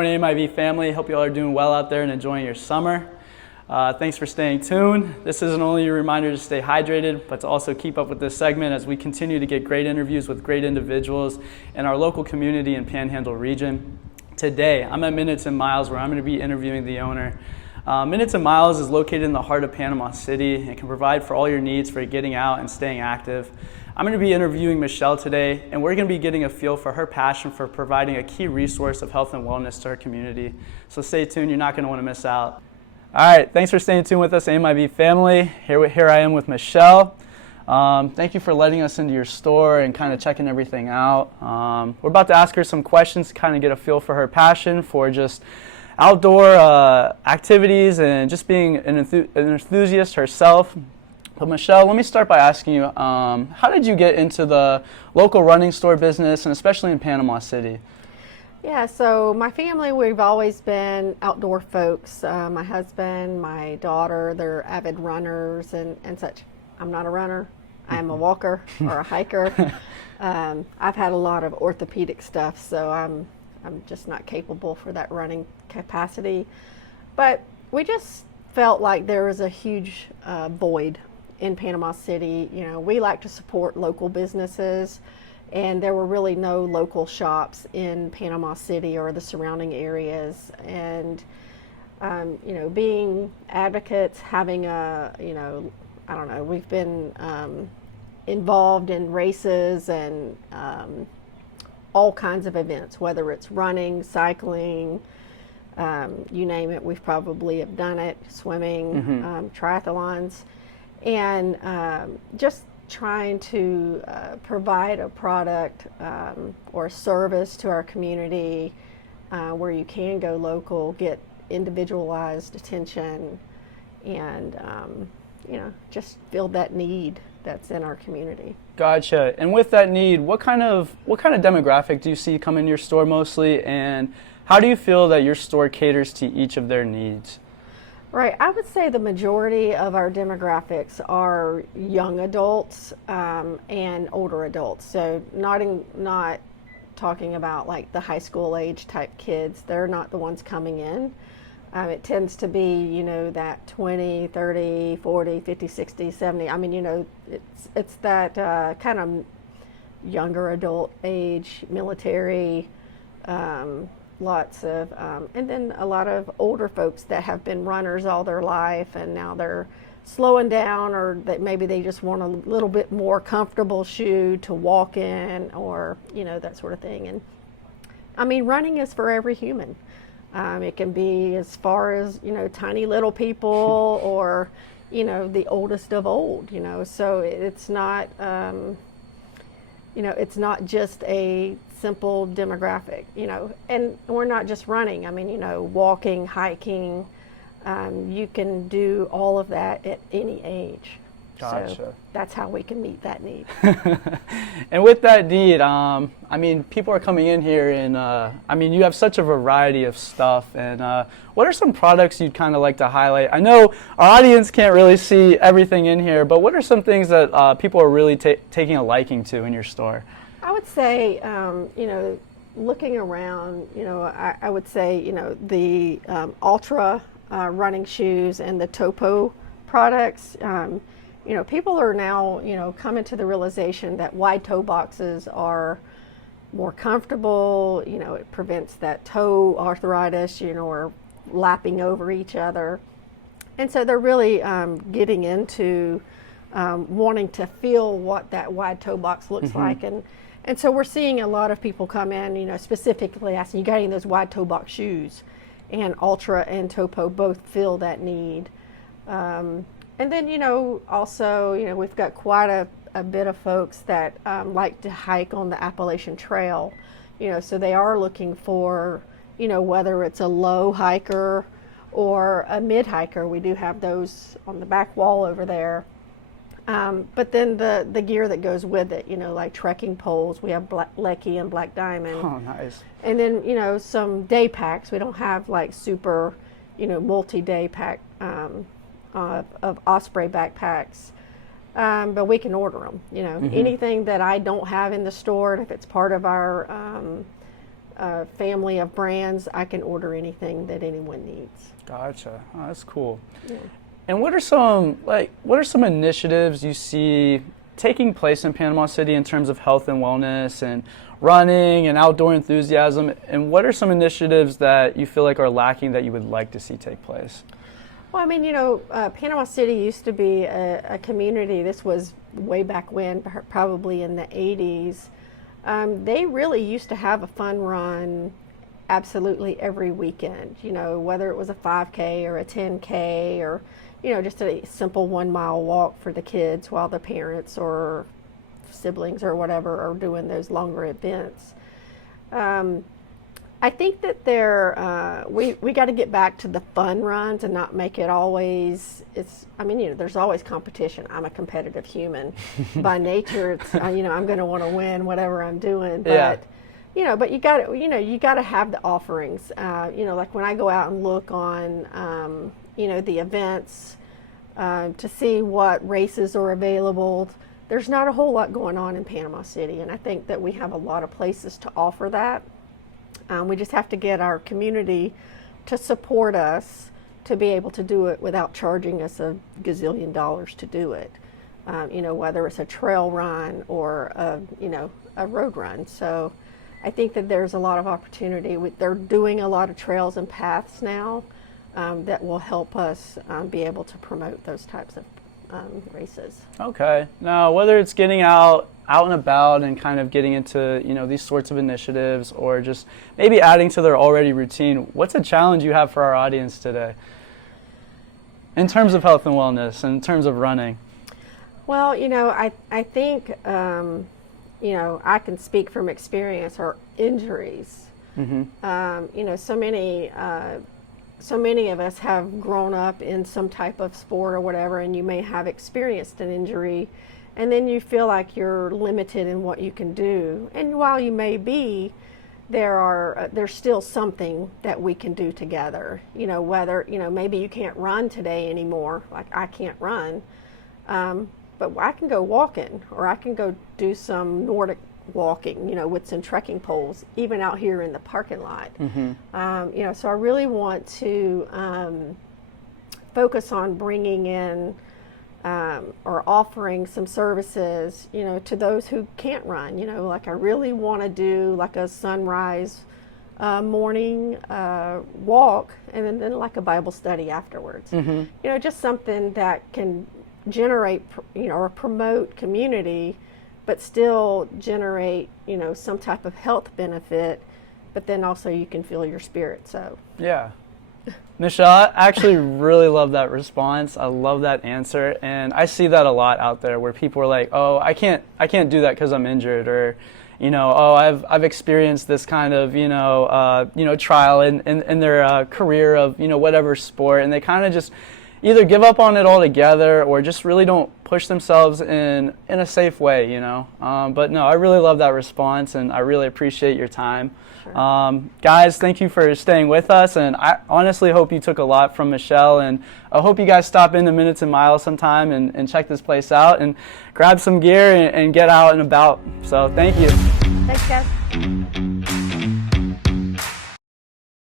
morning, AMIV family. Hope you all are doing well out there and enjoying your summer. Thanks for staying tuned. This isn't only a reminder to stay hydrated, but to also keep up with this segment as we continue to get great interviews with great individuals in our local community and Panhandle region. Today, I'm at Minutes and Miles, where I'm going to be interviewing the owner. Minutes and Miles is located in the heart of Panama City and can provide for all your needs for getting out and staying active. I'm going to be interviewing Michelle today, and we're going to be getting a feel for her passion for providing a key resource of health and wellness to our community. So stay tuned, you're not going to want to miss out. All right, thanks for staying tuned with us, AMIV family. Here I am with Michelle. Thank you for letting us into your store and kind of checking everything out. We're about to ask her some questions to kind of get a feel for her passion for just outdoor activities and just being an enthusiast herself. But Michelle, let me start by asking you, how did you get into the local running store business, and especially in Panama City? Yeah, so my family, we've always been outdoor folks. My husband, my daughter, they're avid runners and such. I'm not a runner. I am a walker or a hiker. I've had a lot of orthopedic stuff, so I'm just not capable for that running capacity. But we just felt like there was a huge void in Panama City. You know, we like to support local businesses, and there were really no local shops in Panama City or the surrounding areas. And you know, being advocates, having a, you know, I don't know, we've been involved in races and all kinds of events, whether it's running, cycling, you name it, we've probably have done it, swimming, triathlons, and just trying to provide a product or a service to our community where you can go local, get individualized attention, and you know, just fill that need that's in our community. Gotcha. And with that need, what kind of demographic do you see come in your store mostly, and how do you feel that your store caters to each of their needs? Right. I would say the majority of our demographics are young adults and older adults. So not talking about like the high school age type kids. They're not the ones coming in. It tends to be, you know, that 20, 30, 40, 50, 60, 70. I mean, you know, it's that kind of younger adult age, military, lots of, and then a lot of older folks that have been runners all their life and now they're slowing down, or that maybe they just want a little bit more comfortable shoe to walk in, or, you know, that sort of thing. And I mean, running is for every human. It can be as far as, you know, tiny little people or, you know, the oldest of old, you know, so it's not, you know, it's not just a simple demographic, you know, and we're not just running. I mean, you know, walking, hiking, you can do all of that at any age. Gotcha. So that's how we can meet that need. And with that need, I mean, people are coming in here and, I mean, you have such a variety of stuff. And what are some products you'd kind of like to highlight? I know our audience can't really see everything in here, but what are some things that people are really taking a liking to in your store? I would say, you know, looking around, you know, I would say, you know, the Ultra running shoes and the Topo products, you know, people are now, you know, coming to the realization that wide toe boxes are more comfortable. You know, it prevents that toe arthritis, you know, or lapping over each other. And so they're really getting into wanting to feel what that wide toe box looks like. And so we're seeing a lot of people come in, you know, specifically asking, you got any of those wide toe box shoes? And Ultra and Topo both fill that need. And then, you know, also, you know, we've got quite a bit of folks that like to hike on the Appalachian Trail, you know, so they are looking for, you know, whether it's a low hiker or a mid hiker. We do have those on the back wall over there. But then the gear that goes with it, you know, like trekking poles, we have Lecky and Black Diamond. Oh, nice. And then, you know, some day packs. We don't have like super, you know, multi-day pack of Osprey backpacks. But we can order them, you know. Anything that I don't have in the store, if it's part of our a family of brands. I can order anything that anyone needs. Gotcha. Oh, that's cool. Yeah. And what are some initiatives you see taking place in Panama City in terms of health and wellness and running and outdoor enthusiasm? And what are some initiatives that you feel like are lacking that you would like to see take place? Well, I mean, Panama City used to be a community. This was way back when, probably in the 80s. They really used to have a fun run absolutely every weekend, whether it was a 5K or a 10K or, just a simple 1 mile walk for the kids while the parents or siblings or whatever are doing those longer events. I think that we got to get back to the fun runs and not make it always, there's always competition. I'm a competitive human by nature. It's, I'm going to want to win whatever I'm doing, but but you got to have the offerings. Like when I go out and look on, the events to see what races are available, there's not a whole lot going on in Panama City, and I think that we have a lot of places to offer that. We just have to get our community to support us to be able to do it without charging us a gazillion dollars to do it. Whether it's a trail run or a road run. So I think that there's a lot of opportunity. They're doing a lot of trails and paths now that will help us be able to promote those types of races. Okay. Now, whether it's getting out and about and kind of getting into, these sorts of initiatives or just maybe adding to their already routine, what's a challenge you have for our audience today in terms of health and wellness and in terms of running? Well, I think, I can speak from experience, or injuries. Mm-hmm. So many of us have grown up in some type of sport or whatever, and you may have experienced an injury, and then you feel like you're limited in what you can do. And while you may be, there's still something that we can do together. Whether, maybe you can't run today anymore, like I can't run, but I can go walking, or I can go do some Nordic walking, with some trekking poles, even out here in the parking lot. Mm-hmm. So I really want to focus on bringing in or offering some services, to those who can't run. Like I really want to do like a sunrise morning walk, and then like a Bible study afterwards. Mm-hmm. Just something that can generate, or promote community, but still generate, some type of health benefit, but then also you can feel your spirit. So yeah. Michelle, I actually really love that response. I love that answer, and I see that a lot out there where people are like, "Oh, I can't do that because I'm injured," or, "Oh, I've experienced this kind of trial in their career of whatever sport," and they kind of just either give up on it altogether or just really don't push themselves in a safe way, But no, I really love that response, and I really appreciate your time. Sure. Guys, thank you for staying with us, and I honestly hope you took a lot from Michelle, and I hope you guys stop into Minutes and Miles sometime and check this place out and grab some gear and get out and about. So thank you. Thanks, guys.